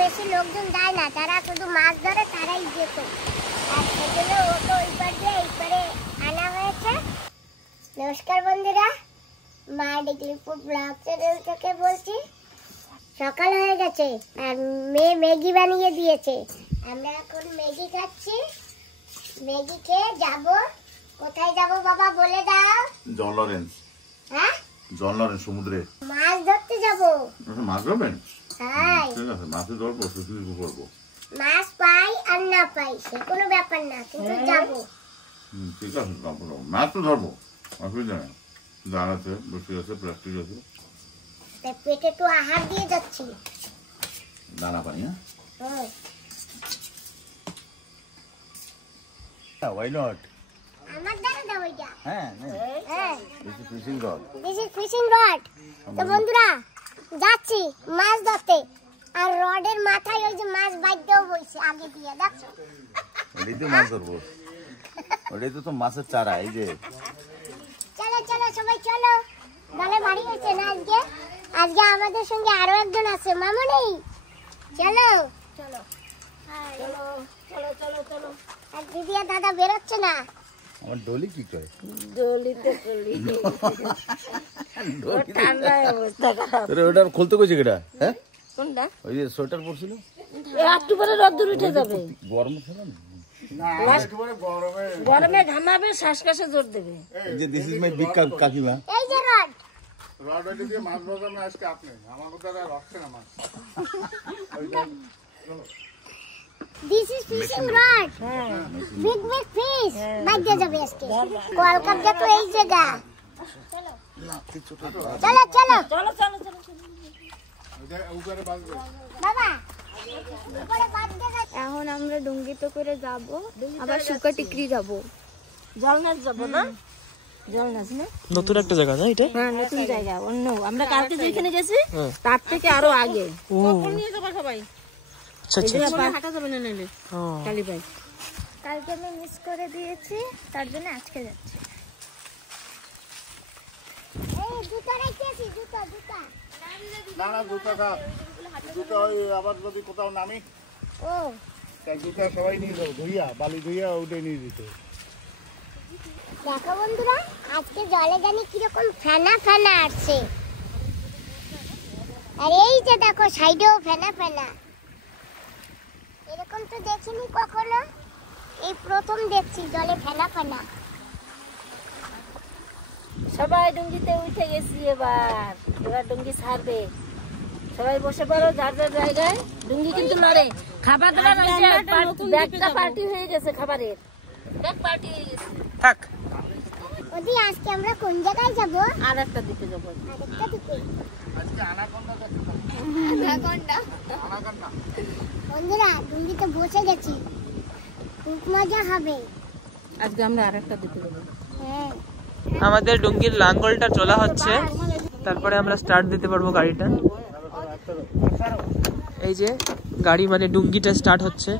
বেশি লোকজন যায় না, যারা শুধু মাছ ধরে তারাই যেত। আর সেজন্য ওকে ওই পার দিয়ে এই পারে আনা হয়েছে। নমস্কার বন্ধুরা, মা ডিগ্লিপুর ব্লগ চ্যানেল থেকে বলছি। সকাল হয়ে গেছে আর মেয়ে ম্যাগি বানিয়ে দিয়েছে। আমরা এখন ম্যাগি খাচ্ছি। ম্যাগি খেয়ে যাব। কোথায় যাব বাবা বলে দাও? John Lawrence. হ্যাঁ, জন লরেন্স সমুদ্রে মাছ ধরতে যাব। মাছ ধরবেন? হ্যাঁ, ঠিক আছে, মাছ ধরবো, শুধু করবো। মাছ পাই আর না পাই সে কোনো ব্যাপার না, কিন্তু যাব। ঠিক আছে, মাছ তো ধরবো, অসুবিধা নেই। দাঁড় আছে, বসে আছে, প্লাস্টিক আছে, পেটে একটু আহার দিয়ে যাচ্ছি। দানা পানি। হ্যাঁ, Why not? আমার দ্বারা দাও এটা। হ্যাঁ, হ্যাঁ, this is fishing rod. This is fishing rod. তো বন্ধুরা যাচ্ছি মাছ ধরতে। আর রডের মাথায় ওই যে মাছ বাইতেও বইছে আগে দিয়ে, দেখছো? ওটাই তো মাছ ধরবো, ওটাই তো মাছের চারা। এই যে চলো চলো সবাই চলো, দলে ভারী হয়েছে না আজকে। আজকে আমাদের সঙ্গে আরো একজন আছে, মামনি। চলো চলো চলো চলো চলো চলো। আর দিদি আর দাদা বেরোচ্ছে না। আমার ডলি কি করে? দলিতে চলি ঠান্ডায় অবস্থা খারাপ। ওটা খুলতে কইছে কেটা? হ্যাঁ, কোনটা? ওই যে সোয়েটার পরছিল, একটু পরে রোদ্দুর উঠে যাবে। গরম ছিল না? গরমে ঘামাবে, শ্বাসকাশে জোর দেবে। এই যে দিস ইজ মাই বিগ কাকিমা। এই যে রড রড দিয়ে মাছ বাজানো আজকে আপনি আমার কথা রাখছে না মাছ। This is fishing rod. Big big fish বাইতে যাবে আজকে। ওয়ার্ল্ড কাপ তো এই জায়গা। চলো চলো চলো চলো চলো চলো উপরে বাজবে বাবা, উপরে বাজতে যাচ্ছে। এখন আমরা ডুঙ্গিতে করে যাব, আবার শুকা টিকরি যাব। জলনাথ যাবো না? জলনাথ না নতুন একটা জায়গা না এটা? হ্যাঁ, নতুন জায়গা। অন্য আমরা কালকে যেখানে গেছি তার থেকে আরো আগে। কখন নিয়ে যাবো সবাই? আচ্ছা আচ্ছা, হাঁটা যাবে না নিলে কালী ভাই। কালকে আমি মিস করে দিয়েছি, তার জন্য আজকে যাচ্ছি। এই জুতো রেখেছি, জুতো জুতো। না না, জুতা থাক, জুতা ওই আবার যদি কোথাও নামি ও তাই জুতা সবাই নিয়ে যাবো, ধুইয়া বালি ধুইয়া ওটাই নিয়ে দিতে। দেখো বন্ধুরা, আজকে জলে জানি কিরকম ফেনা ফেনা আসছে। আর এই যে দেখো সাইডেও ফেনা ফেনা। এরকম তো দেখিনি কখনো, এই প্রথম দেখছি জলে ফেনা ফেনা। সবাই ডুঙ্গিতে উঠে গেছি। এবার এবার ডুঙ্গি ছাড়বে। সবাই বসে পড়ো যার যার জায়গায়। ডুঙ্গি কিন্তু লড়ে। খাবার দাবার ব্যাগটা পার্টি হয়ে গেছে, খাবারের ব্যাগ পার্টি হয়ে গেছে। থাক। ওদি আজকে আমরা কোন জায়গায় যাব? আর একটা দিকে যাবো। আরেকটা দিকে। আজকে আনাকোন্ডা দেখতে পাবো। আনাকোন্ডা বন্ধুরা ডুঙ্গিতে বসে গেছি, খুব মজা হবে। আজকে আমরা আর একটা দিকে যাবো। হ্যাঁ, আমাদের ডুঙ্গির লাঙ্গলটা চলা হচ্ছে, তারপরে আমরা স্টার্ট দিতে পারবো গাড়িটা। এই যে গাড়ি মানে ডুঙ্গিটা স্টার্ট হচ্ছে।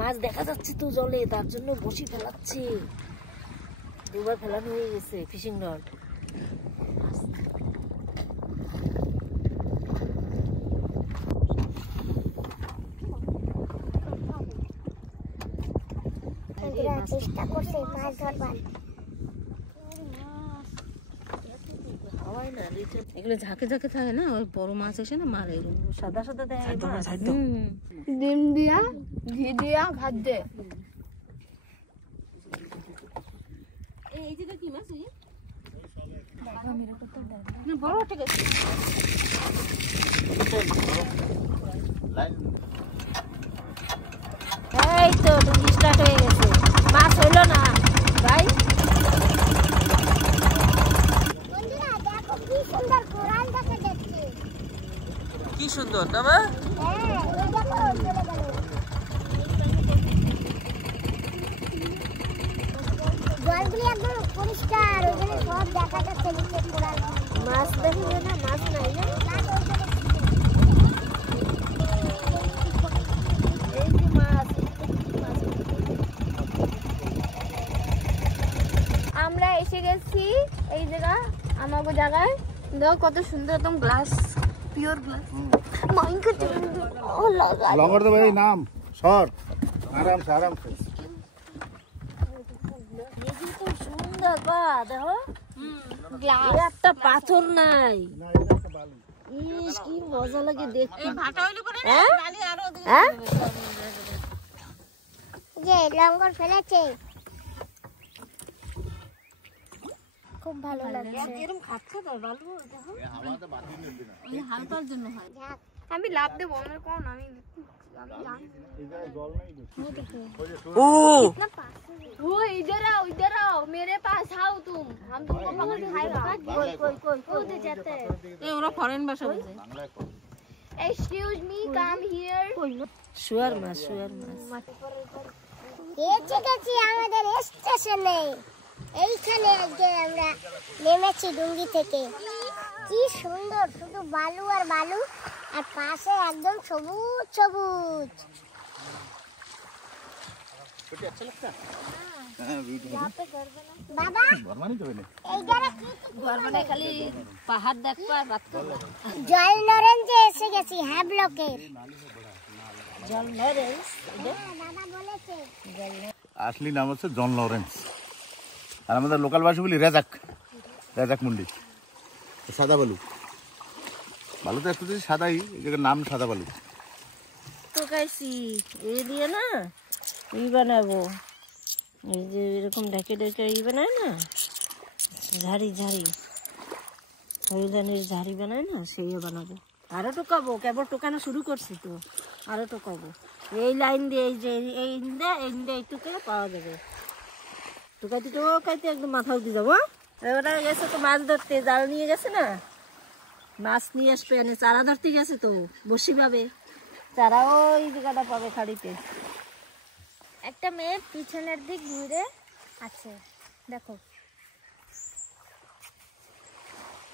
মাছ দেখা যাচ্ছে তো জলে, তার জন্য বসি ফেলাচ্ছি। দুবার ফেলানো হয়ে গেছে ফিশিং রড। চেষ্টা করছে মাছ ধরবার। এগুলো ঝাঁকে ঝাঁকে থাকে না, ওই বড় মাছ এসে না মারে। সাদা সাদা দেয়। ডিম দিয়া ঘি দিয়া ভাত দে। এই জায়গা কি মাছ? না বড় ঠিক আছে। এই তো ডুঙ্গি স্টার্ট হয়ে গেছে। মাছ হইলো না ভাই। বন্ধুরা দেখো কি সুন্দর কোরাল দেখা যাচ্ছে। কি সুন্দর না মা? হ্যাঁ, এই দেখো চলে গেল। জলগুলি একদম পরিষ্কার, ওই জন্য সব দেখা যাচ্ছে নিচে কোরাল। মাছ দেখবে না, মাছ নাই না। এই যে মাছ, আমরা এসে গেছি এই জায়গা, আমাগো জায়গায়। দেখো কত সুন্দর একদম গ্লাস, পিওর গ্লাস। লঙ্গর তো ভাই নাম সর, আরামসে আরামসে। এই যে খুব সুন্দর বা দেখো, এই একটা পাথর নাই। ইস কি মজা লাগে দেখতে। হ্যাঁ? হ্যাঁ? যে লঙ্গর ফেলেছে, খুব ভালো লাগছে। এরকম খাচ্ছে তো ভালো দেখো। এই হালকার জন্য হয়। যাক, আমি লাভ দেবো, আমার কোন আমি জানি। ओ वो इधर आओ, मेरे पास आओ तुम, हम तुमको पकड़ के खाएगा। कोई उधर जाते हैं। এই ওরা ফরেন ভাষা বোঝে। Excuse me, come here. শুয়ার মাছ, শুয়ার মাছ। এসে গেছি আমাদের স্টেশনে। এইখানে আজকে আমরা নেমেছি ডুঙ্গি থেকে। কি সুন্দর, শুধু বালু আর বালু, আর পাশে একদম সবুজ সবুজ। বাবা এই জায়গা কি ঘর মানে খালি পাহাড় দেখবা আর রাত করবা। জল নরেঞ্জে এসে গেছি, হ্যাবলকের। জল লরেন্স, বাবা বলেছে আসলি নাম হচ্ছে জন লরেন্স, আর আমাদের লোকাল ভাষা বলি রেজাক, রেজাক মুন্ডি। সাদা বালু, বালু তো একটু সাদাই, এই জায়গার নাম সাদা বালু। তো গাইছি এই দিয়ে না ই বানাবো, এই যে এরকম ঢেকে ঢেকে ই বানায় না, ঝাড়ি ঝাড়ি, হলুদানির ঝাড়ি বানায় না, সেই বানাবো। আরো টোকাবো, কেবল টোকানো শুরু করছি তো, আরো টোকাবো। এই লাইন দিয়ে এই যে এই দিয়ে এইটুকু পাওয়া যাবে। টোকাইতে টোকাইতে একদম মাথা উঠে যাবো। ওরা গেছে তো মাছ ধরতে, জাল নিয়ে গেছে না, মাছ নিয়ে আসবে, এনে চারা ধরতে গেছে তো, বসি পাবে চারা, ওই জায়গাটা পাবে খাড়িতে। একটা মেয়ে পিছনের দিক ঘুরে আছে, দেখো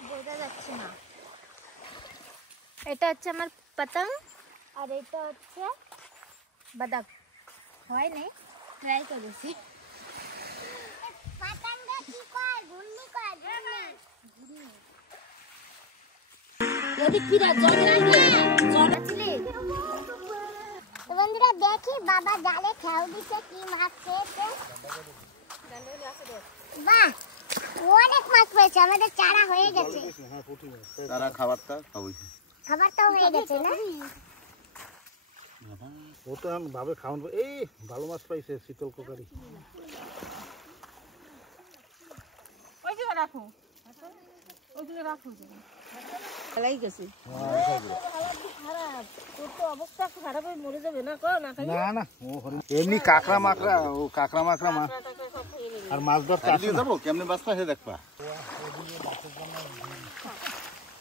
বোঝা যাচ্ছে না। এটা হচ্ছে আমার পতঙ্গ, আর এটা হচ্ছে বাদাক। হয় নাই, ট্রাই করেছি। পাতাঙ্গ কি কয়, ঘুরনি কয়, ঘুরনি। এদিক ফিরা জল তো বন্ধুরা দেখি বাবা জালে খেয়াল দিচ্ছে, কি মাছ পেয়েছে। বাহ, অনেক মাছ পেয়েছে, আমাদের চারা হয়ে গেছে, তারা খাবারটা খাওয়াইছে, খাবারটাও হয়ে গেছে না। ও তো এখন ভাবে খাওয়ান। এই ভালো মাছ পাইছে, শীতল কোকারি। খেলাই গেছে। খারাপ, তোর তো অবস্থা খারাপ হয়ে মরে যাবে না, না খাই। না না, ও এমনি কাঁকড়া মাকড়া, ও কাঁকড়া মাকড়া মাছ আর মাছ ধরতে আসলে যাবো, কেমনে বাঁচবা সে দেখবা।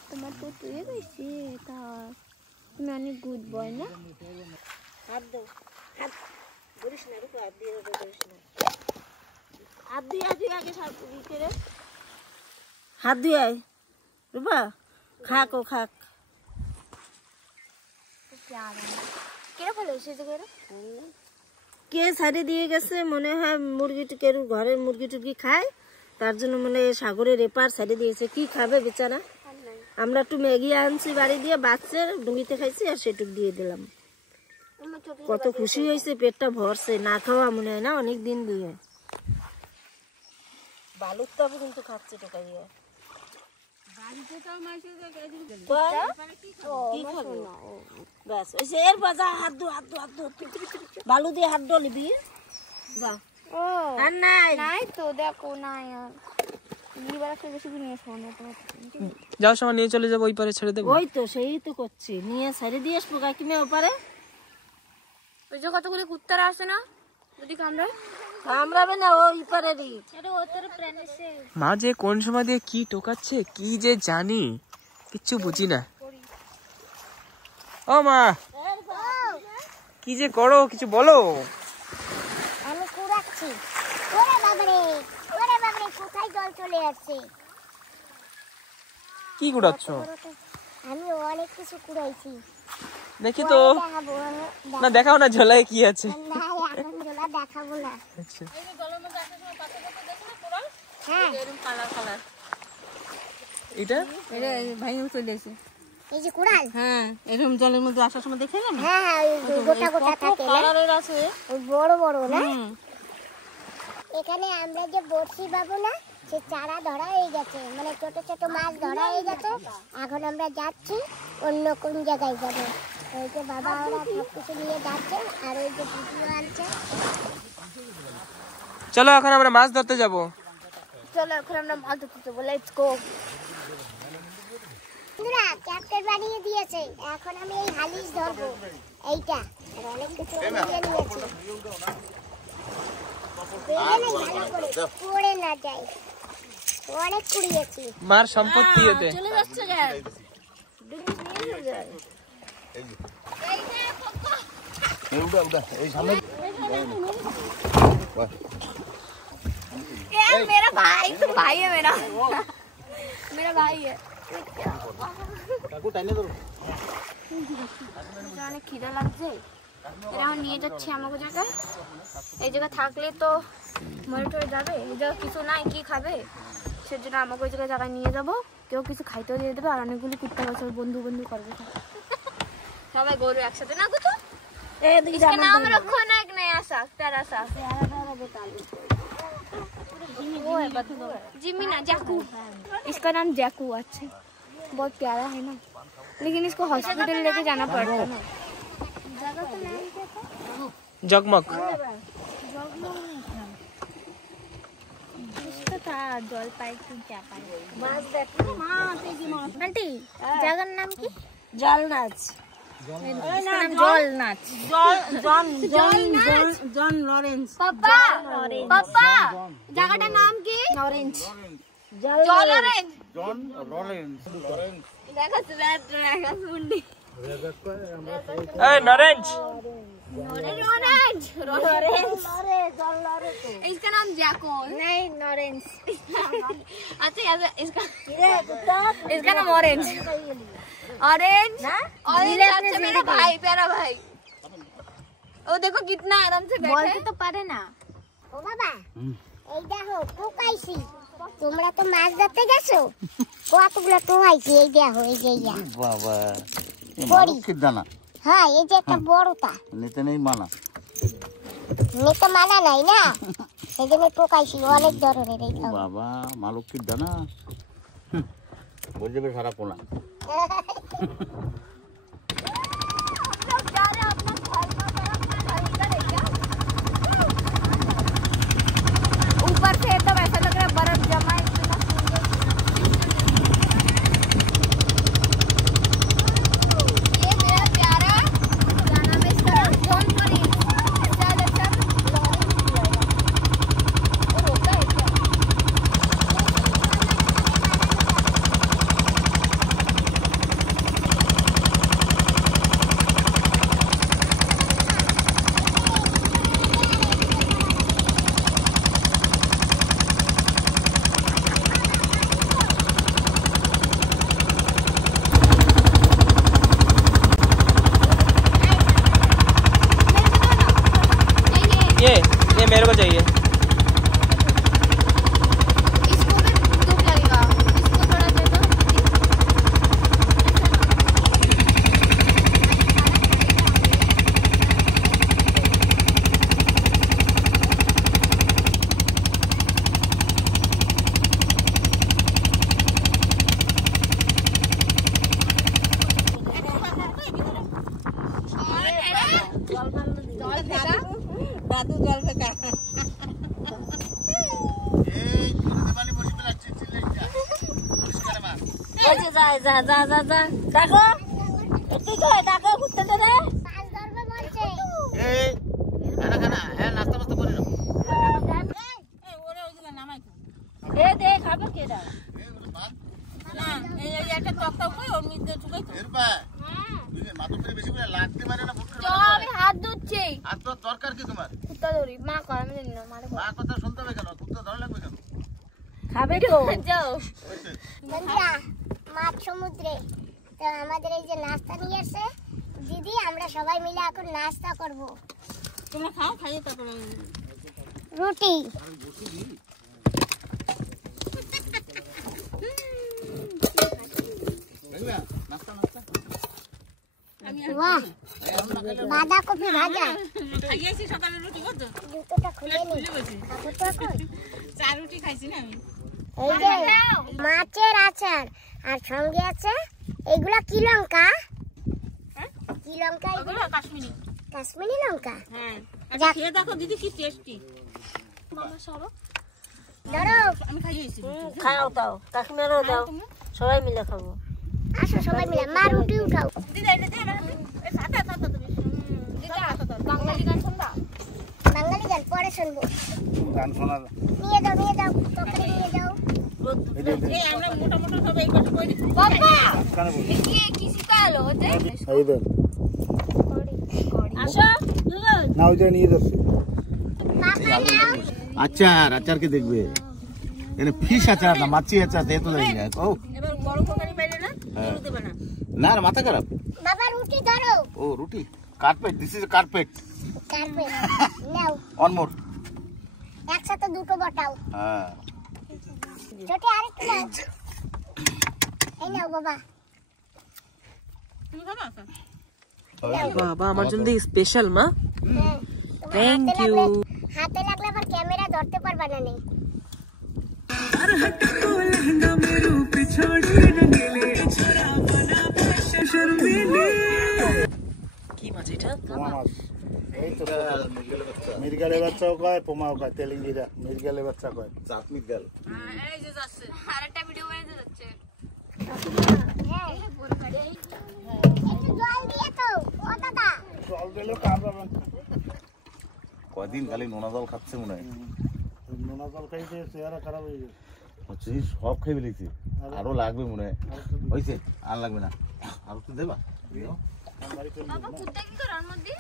তোমার তো তুই গেছি, তা তুমি অনেক গুড বয় না। হাত দাও, হাত ধরিস না, রূপা হাত দিয়ে ধরিস না, হাত দিয়ে আগে করে হাত দিয়ে আয় রূপা, খাক ও খাক। কে ফেলে এসেছে কে ছাড়ে দিয়ে গেছে মনে হয়, মুরগি কেউ ঘরের মুরগি টুরগি খায়, তার জন্য মানে সাগরের এপার ছাড়ে দিয়েছে। কি খাবে বেচারা? আমরা একটু ম্যাগি আনছি বাড়ি দিয়ে, বাচ্চার ডুঙ্গিতে খাইছি আর সেটুক দিয়ে দিলাম। কত খুশি হয়েছে, পেটটা ভরছে, না খাওয়া মনে হয় না অনেক দিন দিয়ে। বালুর তাবু কিন্তু খাচ্ছে টোকাইয়া। বালু দিয়ে হাত ডলিবি, আর নাই নাই তো, দেখো নাই আর বেশি নিয়ে এসো না। যাওয়ার সময় নিয়ে চলে যাবো, ওই পারে ছেড়ে দেবো। ওই তো সেই তো করছি, নিয়ে ছেড়ে দিয়ে আসবো কাকিমে ওপারে। ওই যে কতগুলি কুত্তারা আছে না, যদি কামড়ায় কামড়াবে না, ওই পারেরই। মা যে কোন সময় দিয়ে কি টোকাচ্ছে কি যে জানি, কিচ্ছু বুঝি না। ও মা, কি যে করো কিছু বলো। আমি কুড়াচ্ছি। ওরে বাবারে, ওরে বাবা। বাবারে কোথায় জল চলে আসছে। কি কুড়াচ্ছ? আমি অনেক কিছু কুড়াইছি। দেখি তো। দেখাবো না দেখাও না, ঝোলায় কি আছে। না এখন জলা দেখাবো না। আচ্ছা এই যে জলের মধ্যে আসার সময় পাথর পাথর দেখো না কোরাল, হ্যাঁ এরকম কালার কালার। এটা এটা ভাই চলে এসে, এই যে কুড়াল, হ্যাঁ এরকম জলের মধ্যে আসার সময় দেখে না হ্যাঁ হ্যাঁ ওই গোটা গোটা থাকে না, কালারের আছে। ওই বড় বড় না। এখানে আমরা যে বড়শি পাবো না, সে চারা ধরা হয়ে গেছে, মানে ছোট ছোট মাছ ধরা হয়ে গেছে। এখন আমরা যাচ্ছি অন্য কোন জায়গায় যাবো। ওই যে বাবা ওরা সব কিছু নিয়ে যাচ্ছে, আর ওই যে ভিডিও আনছে। চলো এখন আমরা মাছ ধরতে যাব। চলো এখন আমরা মাছ ধরতে যাবো, লেটস গো। বন্ধুরা ক্যাপ্টেন বানিয়ে দিয়েছে, এখন আমি এই হালিশ ধরবো, এইটা আর অনেক কিছু নিয়ে নিয়েছি। বেঁধে নেই ভালো করে, পড়ে না যায়, অনেক কুড়িয়েছি। মার সম্পত্তি এতে। চলে যাচ্ছে গ্যাস নিয়ে যায়। এই সামনে मेरा भाई तो भाई है मेरा भाई है। কাকু টাইনে ধরো। অনেক খিদে লাগছে, এরা আমার নিয়ে যাচ্ছে আমাকে জায়গায়। এই জায়গায় থাকলে তো মরে টরে যাবে, এই জায়গায় কিছু নাই, কি খাবে, সেজন্য আমাকে ওই জায়গায় নিয়ে যাবো। কেউ কিছু খাইতেও দিয়ে দেবে, আর অনেকগুলি কুত্তা গাছের বন্ধু বন্ধু করবে সবাই গরু একসাথে না কুতো। इसका नाम रखो ना एक नया सा प्यारा सा, जिमी ना जैकू, इसका नाम जैकू। अच्छा बहुत प्यारा है ना, लेकिन इसको हॉस्पिटल लेके जाना पड़ता है ना। जगह तो नाम क्या था? जगमग। इसका था जल पाइप क्या पाइप मास देखो। हां तेजी मास आंटी जगह नाम की জল নাচ, जल नाच জন লরেন্স। पापा पापा जगह नाम की ऑरेंज जल ऑरेंज জন লরেন্স। देखो सुबह देखो मुंडी এই নরেঞ্জ। ऑरेंज ऑरेंज इसका नाम जैको नहीं ऑरेंज। अच्छा इसका इसका नाम ऑरेंज ऑरेंज ऑरेंज। अच्छा मेरा भाई प्यारा भाई, ओ देखो कितना आराम से बैठे। बोलते तो पारे ना। ও বাবা এই দেখো টোকাইছি, তোমরা তো মাছ ধরতে গেছো, কতগুলো টোকাইছি। এই দেখো এই যে ইয়া বাবা এই বড়ি। মালক্ষীর দানা হ্যাঁ এই যে একটা বড়টা নিতে নেই মানা। নিতে মানা নাই না, সেই জন্য টোকাইছি অনেক ধরনের। এই দেখো বাবা মালক্ষীর দানা বলে যাবে সারা পোনা। ऊपर से एकदम ऐसा लग रहा है बर्फ जमा है। ये मेरा प्यारा गाना में इसका जॉन करी शायद अच्छा वो रोता है क्या? ये मेरे को चाहिए। इसको भी दुख लगेगा, इसको थोड़ा दे दो। দাদু জল ফেকা। যা যা যা যা যা দেখো কি কয়, দেখো কুত্তাটা রে মাছ ধরবে বলছে। এই খানা খানা হ্যাঁ নাস্তা মাস্তা করে নাও। এ দে খাবে কেডা না এই একটা টকটাও কই ওর মধ্যে ঢুকাই তো এরপা বুঝলে মাথা ধরে বেশি করে লাগতে পারে না, ফুটকে তো আমি হাত ধুচ্ছি, আর তো দরকার কি তোমার? কুত্তা ধরি মা করে আমি জানি না মারে মা কথা শুনতে হবে কেন? কুত্তা ধরা লাগবে কেন? খাবে তো বন্ধুরা মাছ সমুদ্রে তো আমাদের এই যে নাস্তা নিয়ে আসছে দিদি, আমরা সবাই মিলে এখন নাস্তা করব। তোমরা খাও, খাইয়ে তারপর রুটি বাহ, বাঁধাকপি ভাজা। খাইয়েছি সকালে রুটি করছো, জুতোটা খুলে নি, খাবো তো এখন। 4 রুটি খাইছি না আমি। এই যে মাছের আচার আর সঙ্গে আছে এগুলা কি লঙ্কা? কি লঙ্কা এগুলো? কাশ্মীরি। কাশ্মীরি লঙ্কা। হ্যাঁ, যাক। খেয়ে দেখো দিদি কি টেস্টি। ধরো, আমি খাইয়েছি। খাও দাও, কাশ্মীরও দাও, সবাই মিলে খাবো। আসো সবাই মিলে। মা রুটি উঠাও। দিদি এটা দে না, এই সাথে সাথে তুমি দিদি আসো। বাঙালি গান শুনবা? বাঙালি গান পরে শুনবো। গান শোনার নিয়ে যাও তরকারি নিয়ে যাও। এই আমরা মোটা মোটা সব এই পাশে কই দিই। বাবা কানে বলি কি শিখালো হতে এই দেন আসো না, ওইটা নিয়ে যাচ্ছে। পাপা নাও। আচারকে দেখবে এখানে ফিশ আচার না মাছি আচার দিয়ে তো জানি না। ও এবার গরম তরকারি পাইলে না হ্যাঁ। দেবে না। না না, মাথা খারাপ। বাবা রুটি ধরো। ও রুটি, কার্পেট, দিস ইজ কার্পেট। কাটবে নাও, অন মোর। একসাথে দুটো বটাও। হ্যাঁ, ছোট আরেকটু নাও। এই নাও বাবা। তুমি খাবা? বাবা আমার জন্য স্পেশাল মা। হ্যাঁ, তোমার Thank হাতে you. হাতে লাগলে আবার ক্যামেরা ধরতে পারবা না। নেই কি মাছ এটা? পোমা মাছ। এই তো মিরগালের বাচ্চাও কয়, পোমাও কয়, তেলেঙ্গিরা মিরগালের বাচ্চা কয়। চাপ মিরগাল। এই যে যাচ্ছে। আরেকটা ভিডিও বানাতে যাচ্ছে হ্যাঁ, একটু জল দিয়ে তো ও দাদা। জল দিলেও কার পাবেন। কয়দিন খালি নোনা জল খাচ্ছে মনে হয়। নোনা জল খাইতে চেহারা খারাপ হয়ে গেছে। হচ্ছে সব খেয়ে ফেলেছি, আরো লাগবে মনে হয়। হয়েছে, আর লাগবে না, আর একটু দেবা। বাবা কুত্তা কি করে ওর মধ্যে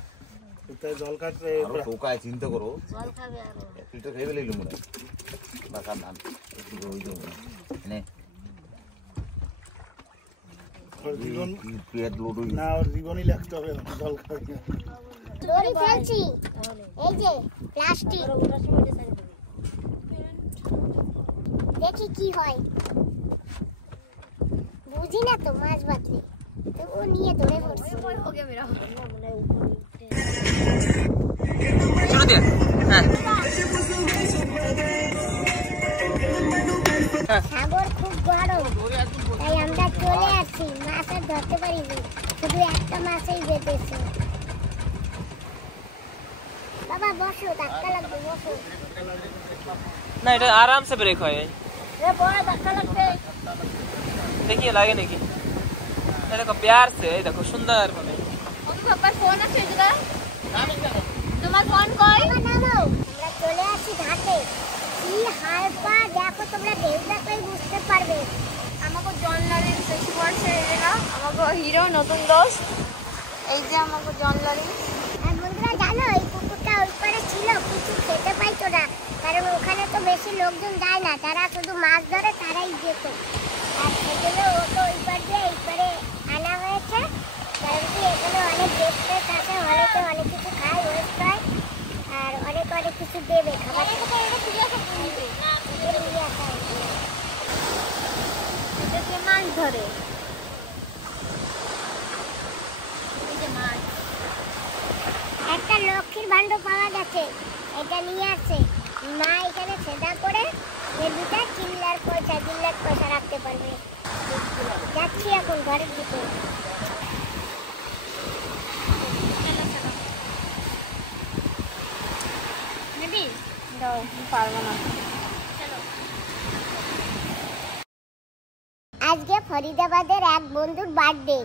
জল খাচ্ছে টোকায়, চিন্তা করো। জল খাবে আর তুই তো খেয়ে ফেলিল মনে হয়। বাস আর ধান একটু ওই দেবো না। পেট লোড হয়ে না, ওর জীবনই লাগতে হবে জল খাওয়া। দড়ি ফেলছি, এই যে প্লাস্টিক। দেখি কি হয়, বুঝি না তো মাছ বাঁধলে, তো ও নিয়ে ধরে পড়ছে। हो गया मेरा শুরু দিয়ে হ্যাঁ সাগর খুব গরম, তাই আমরা চলে আসছি। মাছ আর ধরতে পারিনি, শুধু একটা মাছই বেঁধেছে। বাবা বসো, ধাক্কা লাগবে, বসো। না এটা आराम से ब्रेक হয়। এ বড় ধাক্কা লাগছে। देखिए लागे नाকি ये देखो प्यार से देखो सुंदर ভাবে। मम्मी पापा फोन আছে এটা তোমার ফোন কই বাবা নামো, আমরা চলে আসছি ঘাটে। কি হালকা দেখো, তোমরা ঢেউ দেখলেই বুঝতে পারবে। আমাকে জন লরেন্স এসে পড়ছে এটা আমাকে হিরো নতুন দোস্ত এই যে আমাকে জন লরেন্স। আর বন্ধুরা জানো, এই পুকুরটা ওই পারে ছিল, কিছু খেতে পাইতো না, কারণ ওখানে তো বেশি লোকজন যায় না, যারা শুধু মাছ ধরে তারাই যেত। আর সেজন্য ওকে ওই পার দিয়ে এই পারে আনা হয়েছে, কারণ কি এখানে অনেক গেস্টের কাছে অনেকে অনেক কিছু খায়, ওয়েস্ট হয়, আর অনেক অনেক কিছু দেবে খাবার। মাছ ধরে এই যে মাছ একটা লক্ষ্মীর ভাণ্ড পাওয়া গেছে, এটা নিয়ে আসছে মা। এখানে সেটা করে এর ভিতরে চিল্লার পয়সা রাখতে পারবে। যাচ্ছি এখন ঘরের ভিতরে। নেবি দাও পারবো না। আজকে ফরিদাবাদের এক বন্ধুর বার্থডে।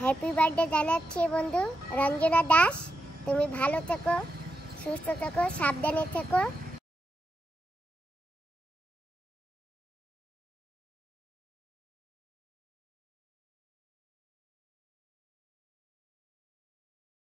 হ্যাপি বার্থডে জানাচ্ছি বন্ধু রঞ্জনা দাস। তুমি ভালো থেকো, সুস্থ থেকো, সাবধানে থেকো।